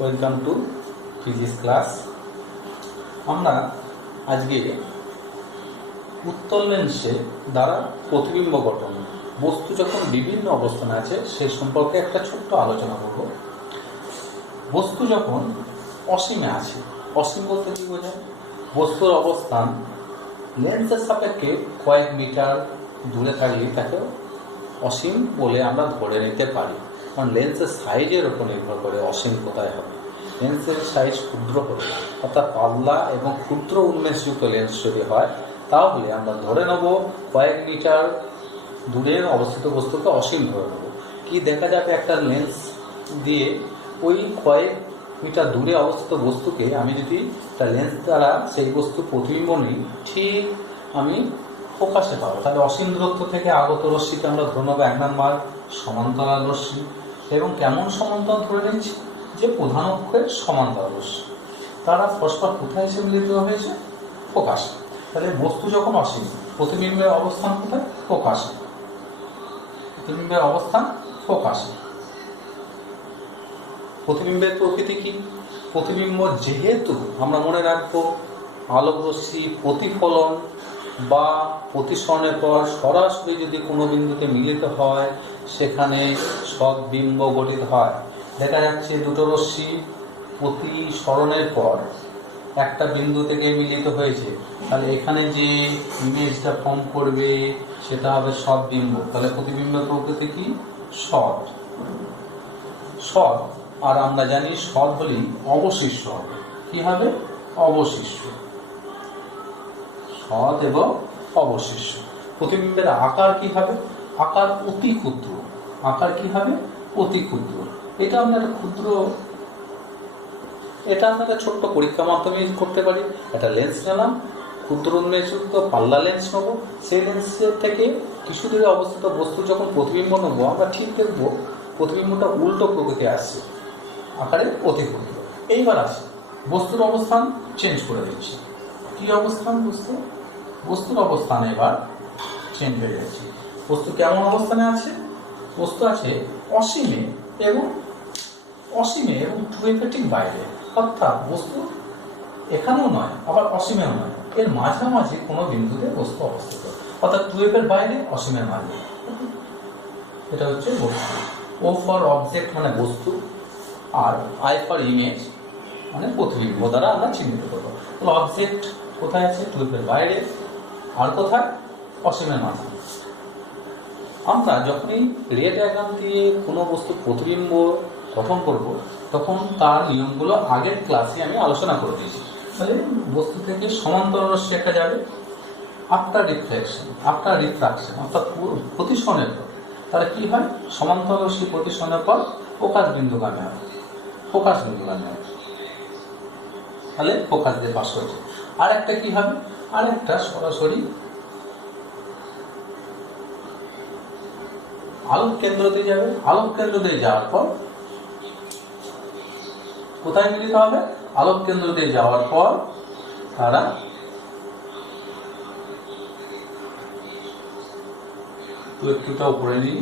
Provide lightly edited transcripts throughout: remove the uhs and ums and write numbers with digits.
Welcome to physics class. আমরা আজকে উত্তল লেন্সে দ্বারা প্রতিবিম্ব গঠন, বস্তু যখন বিভিন্ন অবস্থানে আছে সেই সম্পর্কে একটা ছোট্ট আলোচনা করব। বস্তু যখন অসীমে আছে, অসীম বলতে কি বোঝায়? বস্তুর অবস্থান লেন্সের সাপেক্ষে কয়েক মিটার দূরে থাকলে তাকে অসীম বলে আমরা ধরে নিতে পারি, কারণ লেন্সের সাইজের উপর নির্ভর করে অসীম কোথায় হবে। লেন্সের সাইজ ক্ষুদ্র হলে, অর্থাৎ পাতলা এবং ক্ষুদ্র উন্মেষযুক্ত লেন্স যদি হয়, তাহলে আমরা ধরে নেব কয়েক মিটার দূরের অবস্থিত বস্তুকে অসীম ধরে নেব। কি দেখা যাবে? একটা লেন্স দিয়ে ওই কয়েক মিটার দূরে অবস্থিত বস্তুকে আমি যদি একটা লেন্স দ্বারা সেই বস্তু প্রতিবিম্ব নিই, ঠিক আমি ফোকাসে পাবো। তাহলে অসীম দূরত্ব থেকে আগত রশ্মিকে আমরা ধরে নেবো 1 নম্বর সমান্তরাল রশ্মি। এবং কেমন সমান্তরাল ধরে নিচ্ছি? যে প্রধান অক্ষের সমান্তরাল রশ্মি। তারা পরস্পর কোথায় এসে মিলিত হয়েছে? ফোকাসে। তাহলে বস্তু যখন অসীম, প্রতিবিম্বের অবস্থান কোথায়? ফোকাসে। প্রতিবিম্বের অবস্থান ফোকাসে। প্রতিবিম্বের প্রকৃতি কি? প্রতিবিম্ব যেহেতু আমরা মনে রাখবো আলোক রশ্মি প্রতিফলন বা প্রতিসরণের পর সরাসরি যদি কোনো বিন্দুতে মিলিত হয়, সেখানে সদ্বিম্ব গঠিত হয়। দেখা যাচ্ছে দুটো রশ্মি প্রতিসরণের পর একটা বিন্দু থেকে মিলিত হয়েছে, তাহলে এখানে যে ইমেজটা ফর্ম করবে সেটা হবে সদ্বিম্ব। তাহলে প্রতিবিম্বের প্রকৃতি কি? সৎ। সৎ। আর আমরা জানি সৎ হলেই অবশিষ্ট হবে। কি হবে? অবশিষ্ট। সৎ এবং অবশিষ্ট। প্রতিবিম্বের আকার কি হবে? আকার অতি ক্ষুদ্র। আকার কি হবে? অতি ক্ষুদ্র। এটা আমরা একটা ছোট্ট পরীক্ষার মাধ্যমে করতে পারি। একটা লেন্স নিলাম, ক্ষুদ্র উন্মেষযুক্ত পাল্লা লেন্স নেবো। সেই লেন্সের থেকে কিছু দূরে অবস্থিত বস্তু যখন প্রতিবিম্ব নেবো, আমরা ঠিক দেখবো প্রতিবিম্বটা উল্টো প্রকৃতি আসছে, আকারে অতি ক্ষুদ্র। এইবার আসে বস্তুর অবস্থান চেঞ্জ করে দিচ্ছি। কি অবস্থান? বস্তুর অবস্থান এবার চেঞ্জ হয়ে যাচ্ছে। বস্তু কেমন অবস্থানে আছে? বস্তু আছে অসীমে এবং 2f ঠিক বাইরে। অর্থাৎ বস্তু এখানেও নয়, আবার অসীমেও নয়, এর মাঝামাঝি কোনো বিন্দুতে বস্তু অবস্থিত। অর্থাৎ 2f এর বাইরে, অসীমের মাঝে। এটা হচ্ছে বস্তু। O ফর অবজেক্ট মানে বস্তু, আর I ফর ইমেজ মানে প্রতিবিম্ব দ্বারা আমরা চিহ্নিত করবো। তাহলে অবজেক্ট কোথায় আছে? 2f এর বাইরে। আর কোথায়? অসীমের মাঝে। আমরা যখনই রে ডায়াগ্রাম দিয়ে কোনো বস্তু প্রতিবিম্ব গঠন করব, তখন তার নিয়মগুলো আগের ক্লাসে আমি আলোচনা করে দিয়েছি। তাহলে বস্তু থেকে সমান্তরাল রশ্মি একটা যাবে, আফটার রিফ্রাকশন অর্থাৎ প্রতিসরণের পর। তাহলে কি হয়? সমান্তরাল রশ্মি প্রতিসরণের পর ফোকাস বিন্দুগামী হয়। তাহলে ফোকাস দিয়ে পাস হয়েছে। আর একটা কি হবে? আর একটা সরাসরি আলোক কেন্দ্র দিয়ে যাবে। আলোক কেন্দ্র দিয়ে যাওয়ার পর কোথায় মিলিত হবে? আলোক কেন্দ্র দিয়ে যাওয়ার পর তারা একটুটা উপরে নিয়ে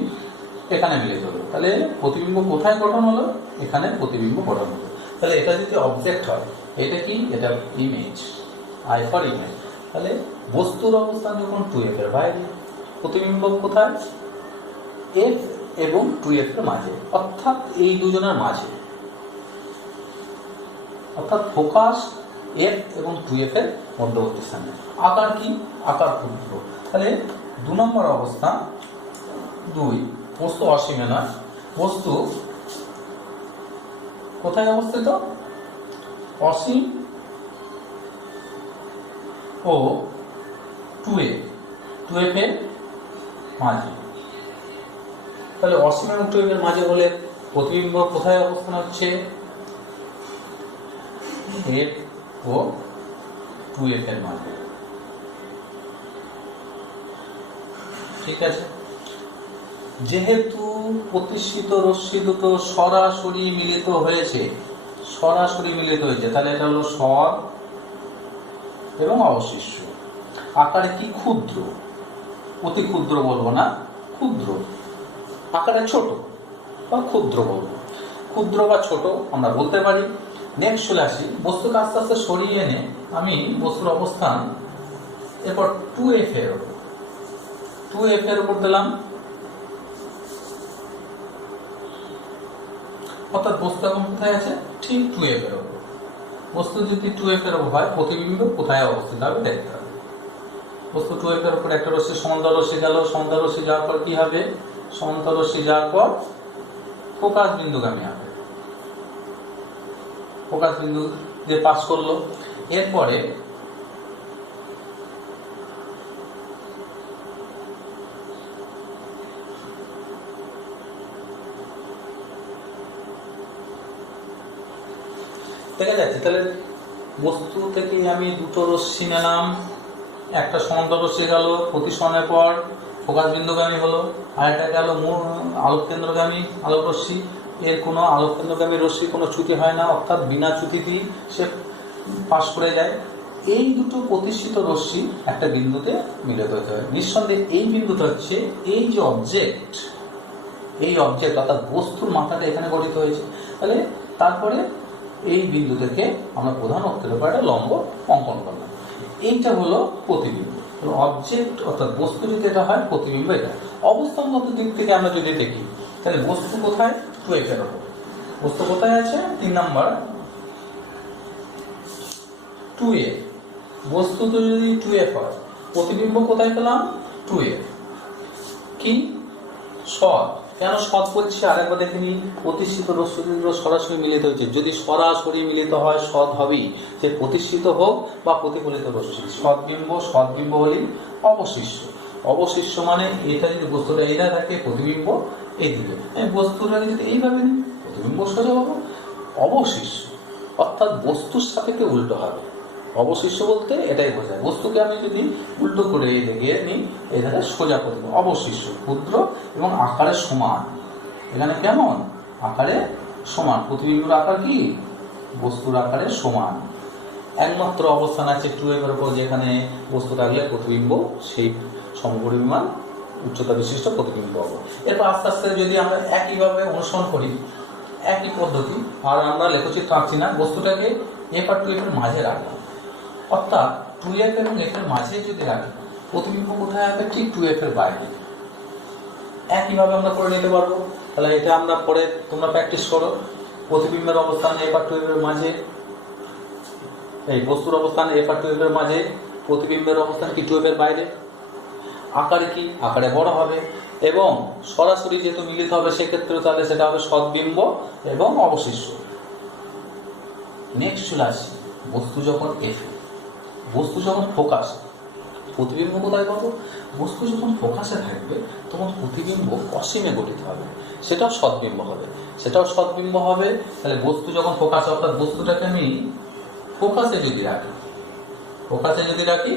এখানে মিলিত হলো। তাহলে প্রতিবিম্ব কোথায় গঠন হলো? এখানে প্রতিবিম্ব গঠন হলো। তাহলে এটা যদি অবজেক্ট হয়, এটা কি? এটা ইমেজ, I ফর ইমেজ। তাহলে বস্তুর অবস্থান যখন 2f এর বাইরে, প্রতিবিম্ব কোথায়? f এবং 2f এর মাঝে, অর্থাৎ এই দুজনের মাঝে। অর্থাৎ ফোকাস f এবং 2f এর মধ্যবর্তী স্থানে। আকার কি? আকার ক্ষুদ্র। তাহলে 2 নম্বর অবস্থা 2, বস্তু অসীমে নয়। বস্তু কোথায় অবস্থিত? অসীম ও 2f এর মাঝে। তাহলে অসীম এবং 2f এর মাঝে হলে প্রতিবিম্ব কোথায় অবস্থান হচ্ছে? f ও 2f এর মাঝে। ঠিক আছে। যেহেতু প্রতিষ্ঠিত রশ্মি দুটো সরাসরি মিলিত হয়েছে, তাহলে এটা হলো সৎ এবং অবশিষ্ট। আকারে কি? ক্ষুদ্র। অতি ক্ষুদ্র বলবো না, ক্ষুদ্র। আকারে ছোট বা ক্ষুদ্র বলবো। ক্ষুদ্র বা ছোট আমরা বলতে পারি। নেক্সট চলে আসি, বস্তুকে আস্তে আস্তে সরিয়ে এনে আমি বস্তুর অবস্থান এরপর 2f এর উপর দিলাম, অর্থাৎ বস্তু এখন কোথায় আছে, ঠিক 2f এর উপর। বস্তু যদি 2f এর উপর হয়, প্রতিবিম্ব কোথায় অবস্থিত হবে দেখতে হবে। বস্তু 2f এর উপর একটা রশ্মি সমান্তর রশ্মি গেল, সমান্তর রশ্মি যাওয়ার পর কি হবে, সমান্তর রশ্মি যাওয়ার পর ফোকাস বিন্দুগামী হবে, ফোকাস বিন্দু দিয়ে পাস করলো। এরপরে দেখা যাচ্ছে তাহলে বস্তু থেকে আমি দুটো রশ্মি নিলাম, একটা সমান্তর রশ্মি গেল প্রতিসরণের পর ফোকাস বিন্দুগামী হলো, আর একটা গেল মূল আলোক কেন্দ্রগামী আলোক রশ্মি। এর কোনো আলোক কেন্দ্রগামী রশ্মি কোনো চ্যুতি হয় না, অর্থাৎ বিনা চ্যুতিতেই সে পাশ করে যায়। এই দুটো প্রতিষ্ঠিত রশ্মি একটা বিন্দুতে মিলিত হতে হয়। নিঃসন্দেহে এই বিন্দুটা হচ্ছে এই যে অবজেক্ট, এই অবজেক্ট অর্থাৎ বস্তুর মাথাটা এখানে গঠিত হয়েছে। তাহলে তারপরে এই বিন্দু থেকে আমরা প্রধান অক্ষের উপর একটা লম্ব অঙ্কন করলাম, এইটা হলো প্রতিবিম্ব। অবজেক্ট অর্থাৎ বস্তু যদি এটা হয়, প্রতিবিম্ব এটা। অবস্থানগত দিক থেকে আমরা যদি দেখি তাহলে বস্তু কোথায়, 2f এর উপর। বস্তু কোথায় আছে, 3 নাম্বার 2f। বস্তু তো যদি 2f হয়, প্রতিবিম্ব কোথায় পেলাম, 2f। কি সৎ, কেন সৎ বলছি আরেকবার দেখে নিই। প্রতিষ্ঠিত রশ্মি সরাসরি মিলিত হয়েছে, যদি সরাসরি মিলিত হয় সৎ হবেই, সে প্রতিষ্ঠিত হোক বা প্রতিফলিত রশ্মি। সৎবিম্ব হলেই অবশিষ্ট। অবশিষ্ট মানে এটা যদি বস্তুটা এইটা থাকে, প্রতিবিম্ব এই দিকে, আমি বস্তুটাকে যদি এইভাবে নিই, প্রতিবিম্ব সোজা হবো। অবশিষ্ট অর্থাৎ বস্তুর সাপেক্ষে উল্টো হবে। অবশিষ্ট বলতে এটাই বোঝায়, বস্তুকে আমি যদি উল্টো করে এই দিকে নিই, এই ধারে সোজা করে দেবো। অবশিষ্ট ক্ষুদ্র এবং আকারে সমান। এখানে কেমন, আকারে সমান। প্রতিবিম্বের আকার কি, বস্তুর আকারে সমান। একমাত্র অবস্থান আছে 2f এর উপর, যেখানে বস্তু থাকলে প্রতিবিম্ব সেই সমপরিমাণ উচ্চতা বিশিষ্ট প্রতিবিম্ব হবে। এরপর আস্তে আস্তে যদি আমরা একইভাবে অনুসরণ করি, একই পদ্ধতি, আর আমরা লেখচিত্র আঁকছি না, বস্তুটাকে f আর 2f এর মাঝে রাখলাম। অর্থাৎ 2f এবং f এর মাঝে যদি রাখি, প্রতিবিম্ব কোথায় হবে, ঠিক 2f এর বাইরে। একইভাবে আমরা করে নিতে পারবো। তাহলে এটা আমরা পরে তোমরা প্র্যাকটিস করো। প্রতিবিম্বের অবস্থান f আর 2f এর মাঝে, এই বস্তুর অবস্থান f আর 2f এর মাঝে, প্রতিবিম্বের অবস্থান কি 2f এর বাইরে। আকারে কি, আকারে বড় হবে, এবং সরাসরি যেহেতু মিলিত হবে সেক্ষেত্রে তাহলে সেটা হবে সদ্বিম্ব এবং অবশিষ্ট। নেক্সট চলে আসি, বস্তু যখন f, বস্তু যখন ফোকাস, প্রতিবিম্ব কোথায় পাবো, বস্তু যখন ফোকাসে থাকবে তখন প্রতিবিম্ব অসীমে গঠিত হবে, সেটাও সদ্বিম্ব হবে, সেটাও সদ্বিম্ব হবে। তাহলে বস্তু যখন ফোকাসে, অর্থাৎ বস্তুটাকে আমি ফোকাসে যদি রাখি, ফোকাসে যদি রাখি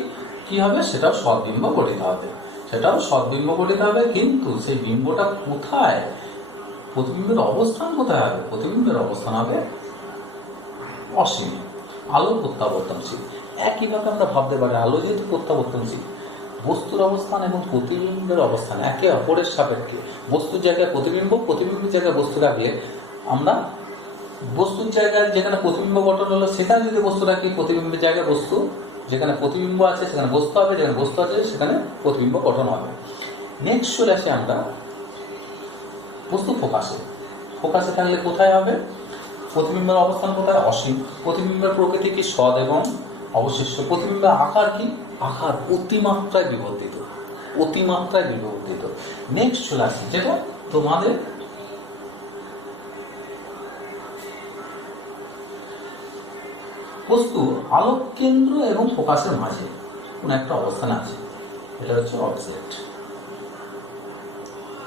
কি হবে, সেটাও সদ্বিম্ব গঠিত হবে, সেটাও সদ্বিম্ব গঠিত হবে। কিন্তু সেই বিম্বটা কোথায়, প্রতিবিম্বের অবস্থান কোথায় হবে, প্রতিবিম্বের অবস্থান হবে অসীম, আলো প্রত্যাবর্তনশীল। একইভাবে আমরা ভাবতে পারি, আলো যেহেতু প্রত্যাবর্তনশীল, বস্তুর অবস্থান এবং প্রতিবিম্বের অবস্থান একে অপরের সাপেক্ষে। বস্তুর জায়গায় প্রতিবিম্ব, প্রতিবিম্বের জায়গায় বস্তু রাখলে আমরা বস্তুর জায়গায় যেখানে প্রতিবিম্ব গঠন হলো সেটা যদি বস্তু রাখি, প্রতিবিম্বের জায়গায় বস্তু, যেখানে প্রতিবিম্ব আছে সেখানে বস্তু হবে, যেখানে বস্তু আছে সেখানে প্রতিবিম্ব গঠন হবে। নেক্সট চলে আসি আমরা বস্তু ফোকাসে। ফোকাসে থাকলে কোথায় হবে, প্রতিবিম্বের অবস্থান কোথায়, অসীম। প্রতিবিম্বের প্রকৃতি কি, সৎ এবং অবশিষ্ট। প্রতিবিম্বের আকার কি, আকার অতিমাত্রায় বিবর্তিত, অতিমাত্রায় বিবর্তিত। নেক্সট চলে আসি যেটা তোমাদের বস্তু আলোক কেন্দ্র এবং ফোকাসের মাঝে কোন একটা অবস্থান আছে, এটা হচ্ছে অবজেক্ট,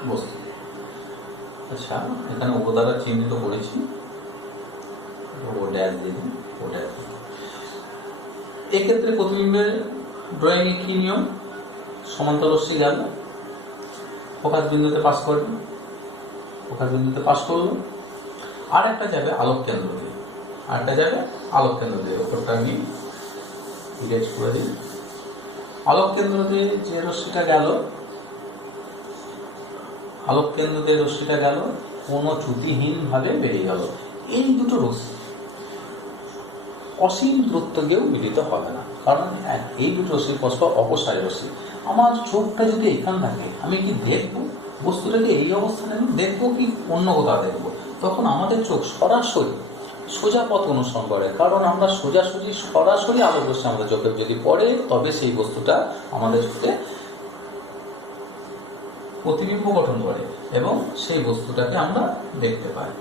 বস্তু। আচ্ছা, এখানে ও দ্বারা চিহ্নিত করেছি, ও ড্যাশ দিয়ে দিন, ও ড্যাশ দিন। এক্ষেত্রে প্রতিবিম্বের ড্রয়িং এ কি নিয়ম, সমান্তর রশ্মি গেল, ফোকাস বিন্দুতে পাস করবে, ফোকাস বিন্দুতে পাস করলো, আর একটা যাবে আলোক কেন্দ্র দিয়ে, আরেকটা যাবে আলোক কেন্দ্র দিয়ে। ওপরটা আমি ইরেজ করে দিই। আলোক কেন্দ্র দিয়ে যে রশ্মিটা গেল, আলোক কেন্দ্র দিয়ে রশ্মিটা গেল, কোনো চ্যুতিহীন ভাবে বেরিয়ে গেল। এই দুটো রশ্মি অসীম দূরত্ব গিয়েও মিলিত হবে না, কারণ এই দুটো রশ্মি পরস্পর অপসারী রশ্মি। আমার চোখটা যদি এখান থাকে, আমি কি দেখবো বস্তুটাকে এই অবস্থানে আমি দেখবো কি অন্য কোথাও দেখবো? তখন আমাদের চোখ সরাসরি সোজা পথ অনুসরণ করে, কারণ আমরা সরাসরি আলোক রশ্মি আমাদের চোখে যদি পড়ে, তবে সেই বস্তুটা আমাদের চোখে প্রতিবিম্ব গঠন করে এবং সেই বস্তুটাকে আমরা দেখতে পাই।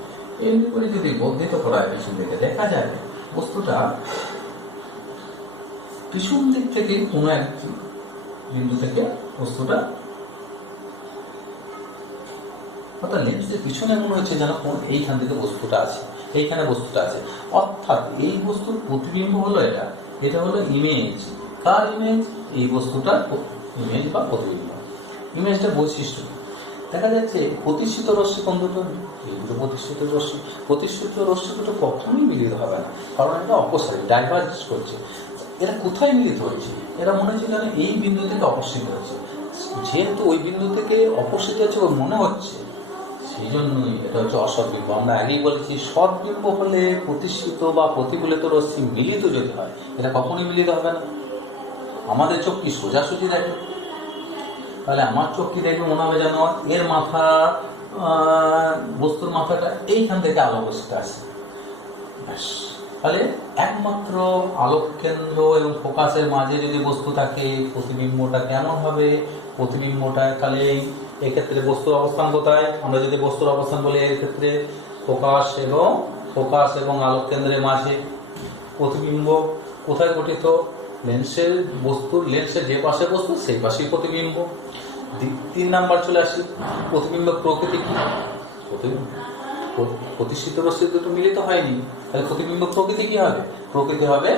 এমনি করে যদি বর্ধিত করা হয় পিছন দিকে, দেখা যায় বস্তুটা পিছন দিক থেকে কোনো এক বিন্দু থেকে বস্তুটা, অর্থাৎ লেন্সের পিছনে মনে হচ্ছে যেন এইখান থেকে বস্তুটা আছে, এইখানে বস্তুটা আছে। অর্থাৎ এই বস্তুর প্রতিবিম্ব হলো এটা হলো ইমেজ। কার ইমেজ? এই বস্তুটার ইমেজ বা প্রতিবিম্ব। ইমেজটা বৈশিষ্ট্য দেখা যাচ্ছে। প্রতিষ্ঠিত রশ্মি কোন দুটো? এই দুটো প্রতিষ্ঠিত রশ্মি দুটো কখনোই মিলিত হবে না, কারণ এটা অপসারী, ডাইভার্জ করছে। এরা কোথায় মিলিত হচ্ছে? এরা মনে হচ্ছে যেন এই বিন্দু থেকে অপসৃত হচ্ছে। যেহেতু ওই বিন্দু থেকে অপসৃত হচ্ছে ওর মনে হচ্ছে, সেই জন্যই এটা হচ্ছে অসৎবিম্ব। আমরা আগেই বলেছি, সৎবিম্ব হলে প্রতিষ্ঠিত বা প্রতিফলিত রশ্মি মিলিত যদি হয়, এটা কখনোই মিলিত হবে না। আমাদের চোখ কি সোজাসুজি দেখে? তাহলে আমার চোখ কি দেখবে? মনে হবে যেন এর মাথা, বস্তুর মাথাটা এইখান থেকে আলোক রশ্মিটা আসে। তাহলে একমাত্র আলোক কেন্দ্র এবং ফোকাসের মাঝে যদি বস্তু থাকে, প্রতিবিম্বটা কেমন হবে? প্রতিবিম্বটা তাহলে এক্ষেত্রে বস্তুর অবস্থান কোথায়? আমরা যদি বস্তুর অবস্থান বলি, এর ক্ষেত্রে ফোকাস এবং আলোক কেন্দ্রের মাঝে। প্রতিবিম্ব কোথায় গঠিত? লেন্সের যে পাশে বস্তু সেই পাশেই প্রতিবিম্ব। 3 নাম্বার চলে আসি, প্রতিবিম্বের প্রকৃতি কি? প্রতিষ্ঠিত রশ্মি দুটো মিলিত হয়নি, তাহলে প্রতিবিম্ব প্রকৃতি কি হবে? প্রকৃতি হবে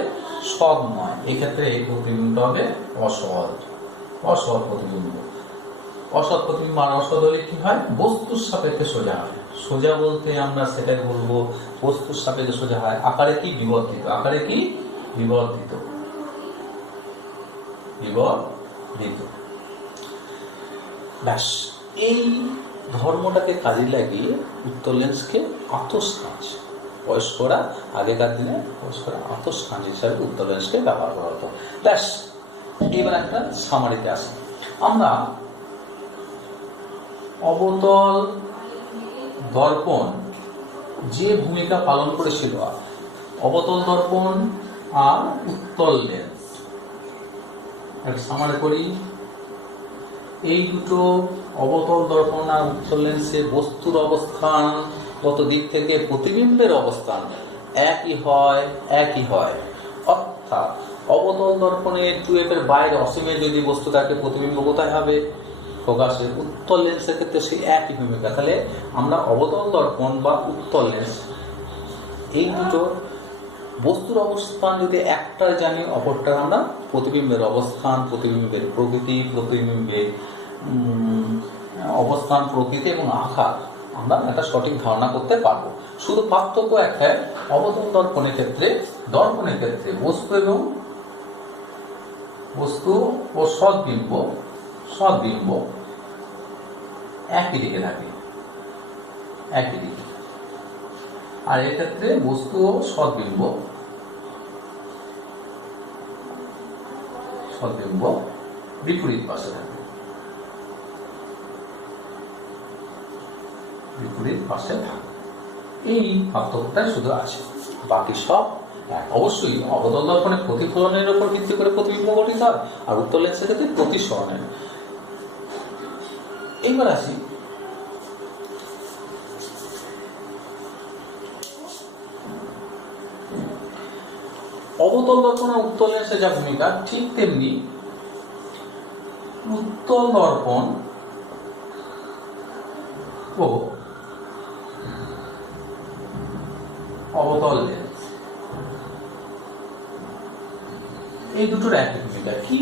সৎ নয়। এক্ষেত্রে এই প্রতিবিম্ব হবে অসৎ প্রতিবিম্ব। অসৎ প্রতিবিম্ব আর অসৎ হলে কি হয়? বস্তুর সাপেক্ষে সোজা হয়। সোজা বলতে আমরা সেটাই বলবো, বস্তুর সাপেক্ষে সোজা হয়। আকারে কি? বিবর্ধিত। ব্যাস, এই ধর্মটাকে কাজে লাগিয়ে উত্তর লেন্সকে আতশ কাঁচ, আগেকার দিনে বয়স্করা আতশ কাঁচ হিসাবে উত্তর লেন্সকে ব্যবহার করা হতো। ব্যাস, এবার একটা সামারিতে আসি। আমরা অবতল দর্পণ যে ভূমিকা পালন করেছিল, অবতল দর্পণ আর উত্তল লেন্স, সামারি করি। এই দুটো অবতল দর্পণ আর উত্তল লেন্সে বস্তুর অবস্থান গত দিক থেকে প্রতিবিম্বের অবস্থান একই হয়। অর্থাৎ অবতল দর্পণের 2f এর বাইরে অসীমের যদি বস্তু থাকে, প্রতিবিম্ব কোথায় হবে? ফোকাসে। উত্তল লেন্সের ক্ষেত্রে সেই একই ভূমিকা। তাহলে আমরা অবতল দর্পণ বা উত্তল লেন্স, এই দুটো বস্তুর অবস্থান যদি একটা জানি, অপরটা আমরা প্রতিবিম্বের অবস্থান, প্রতিবিম্বের প্রকৃতি, প্রতিবিম্বের অবস্থান, প্রকৃতি এবং আকার আমরা একটা সঠিক ধারণা করতে পারবো। শুধু পার্থক্য একটাই, অবতল দর্পণের ক্ষেত্রে বস্তু ও সদ্বিম্ব একই দিকে থাকে, আর এক্ষেত্রে বস্তু ও সদ্বিম্ব বিপরীত পাশে থাকে। এই পার্থক্যটাই শুধু আছে, বাকি সব অবশ্যই অবতল দর্পণে প্রতিফলনের উপর ভিত্তি করে প্রতিবিম্ব গঠিত হয়, আর উত্তল লেন্সের ক্ষেত্রে প্রতিসরণের। এইবার আসি অবতল দর্পণ আর উত্তল লেন্সের যা ভূমিকা, ঠিক তেমনি উত্তল দর্পণ ও অবতল লেন্স এই দুটোর একই ভূমিকা। কি?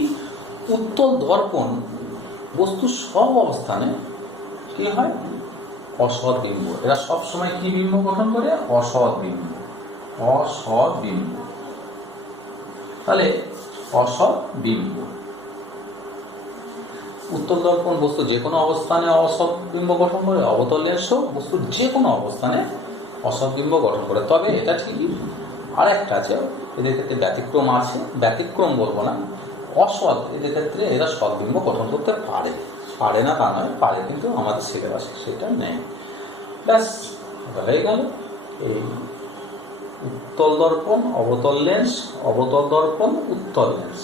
উত্তল দর্পণ বস্তুর সব অবস্থানে কি হয়? অসৎ বিম্ব। এরা সবসময় কি বিম্ব গঠন করে? অসৎ বিম্ব। তাহলে অসৎ বিম্ব। উত্তল দর্পণ বস্তু যে কোনো অবস্থানে অসৎবিম্ব গঠন করে, অবতল লেন্সও বস্তুর যে কোনো অবস্থানে অসৎবিম্ব গঠন করে। তবে এটা ঠিকই, আর একটা আছে, এদের ক্ষেত্রে ব্যতিক্রম আছে, ব্যতিক্রম বলবো না, অসৎ এদের ক্ষেত্রে এরা সৎবিম্ব গঠন করতে পারে, পারে না তা নয়, পারে, কিন্তু আমাদের সিলেবাসে সেটা নেই। ব্যাস হয়ে গেল এই উত্তল দর্পণ, অবতল লেন্স, অবতল দর্পণ, উত্তল লেন্স,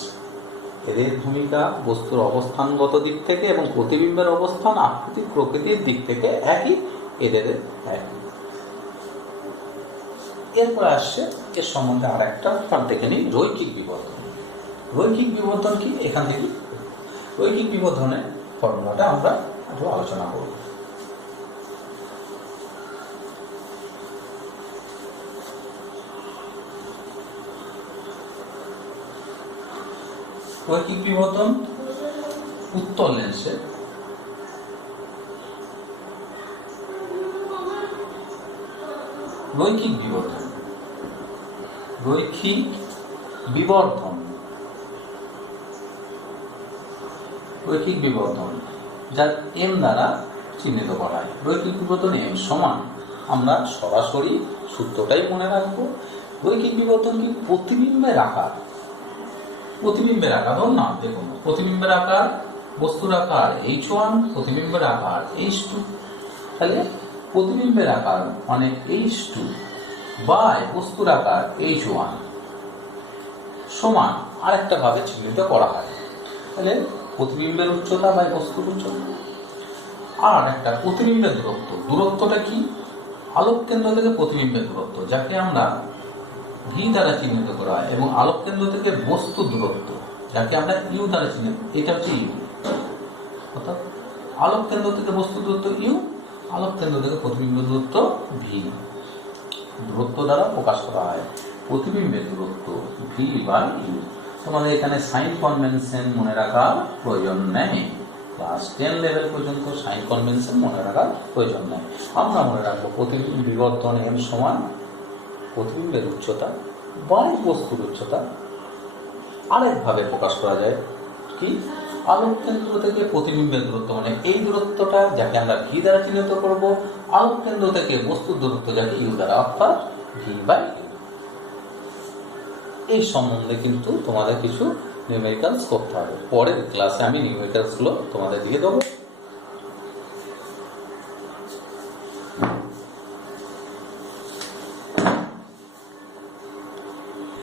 এদের ভূমিকা বস্তুর অবস্থানগত দিক থেকে এবং প্রতিবিম্বের অবস্থান আকৃতি প্রকৃতির দিক থেকে একই, এদের একই। এরপরে আসছে এর সম্বন্ধে আর একটা দেখে নিই, রৈখিক বিবর্ধন। রৈখিক বিবর্ধন কি, এখান থেকে রৈখিক বিবর্ধনের ফর্মুলাটা আমরা একটু আলোচনা করব। রৈখিক বিবর্ধন উত্তল লেন্সে রৈখিক বিবর্ধন, রৈখিক বিবর্ধন, রৈখিক বিবর্ধন যার এম দ্বারা চিহ্নিত করা হয়। রৈখিক বিবর্ধন এম সমান, আমরা সরাসরি সূত্রটাই মনে রাখবো। রৈখিক বিবর্ধন কি, প্রতিবিম্বের আকার, প্রতিবিম্বের আকার, ধরুন না, দেখুন প্রতিবিম্বের আকার, বস্তুর আকার H1, প্রতিবিম্বের আকার H2, তাহলে প্রতিবিম্বের আকার মানে H2 বাই বস্তুর আকার H1 সমান আরেকটা ভাবে চিহ্নিত করা হয়। তাহলে প্রতিবিম্বের উচ্চতা বাই বস্তুর উচ্চতা, আর একটা প্রতিবিম্বের দূরত্ব, দূরত্বটা কি, আলোক কেন্দ্র থেকে প্রতিবিম্বের দূরত্ব, যাকে আমরা ভি দ্বারা চিহ্নিত করা হয়, এবং আলোক কেন্দ্র থেকে বস্তু দূরত্ব, যাকে আমরা ইউ দ্বারা চিহ্নিত, এটা হচ্ছে ইউ, অর্থাৎ আলোক কেন্দ্র থেকে বস্তু দূরত্ব ইউ, আলোক কেন্দ্র থেকে প্রতিবিম্ব দূরত্ব ভি, দূরত্ব দ্বারা প্রকাশ করা হয় প্রতিবিম্বের দূরত্ব ভি বাই ইউ। তোমাদের এখানে সাইন কনভেনশন মনে রাখার প্রয়োজন নেই, ক্লাস 10 লেভেল পর্যন্ত সাইন কনভেনশন মনে রাখার প্রয়োজন নেই। আমরা মনে রাখবো প্রতিবিম্ব বিবর্তন এম সমান প্রতিবিম্বের উচ্চতা বাই বস্তুর উচ্চতা। আরেকভাবে প্রকাশ করা যায় কি, আলোক কেন্দ্র থেকে প্রতিবিম্বের দূরত্ব, মানে এই দূরত্বটা যাকে আমরা ভি দ্বারা চিহ্নিত করব, আলোক কেন্দ্র থেকে বস্তুর দূরত্ব যাকে ইউ দ্বারা, অর্থাৎ ভি বাই ইউ। এই সম্বন্ধে কিন্তু তোমাদের কিছু নিউমেরিক্যালস করতে হবে, পরের ক্লাসে আমি নিউমেরিক্যালস গুলো তোমাদের দিয়ে দেবো।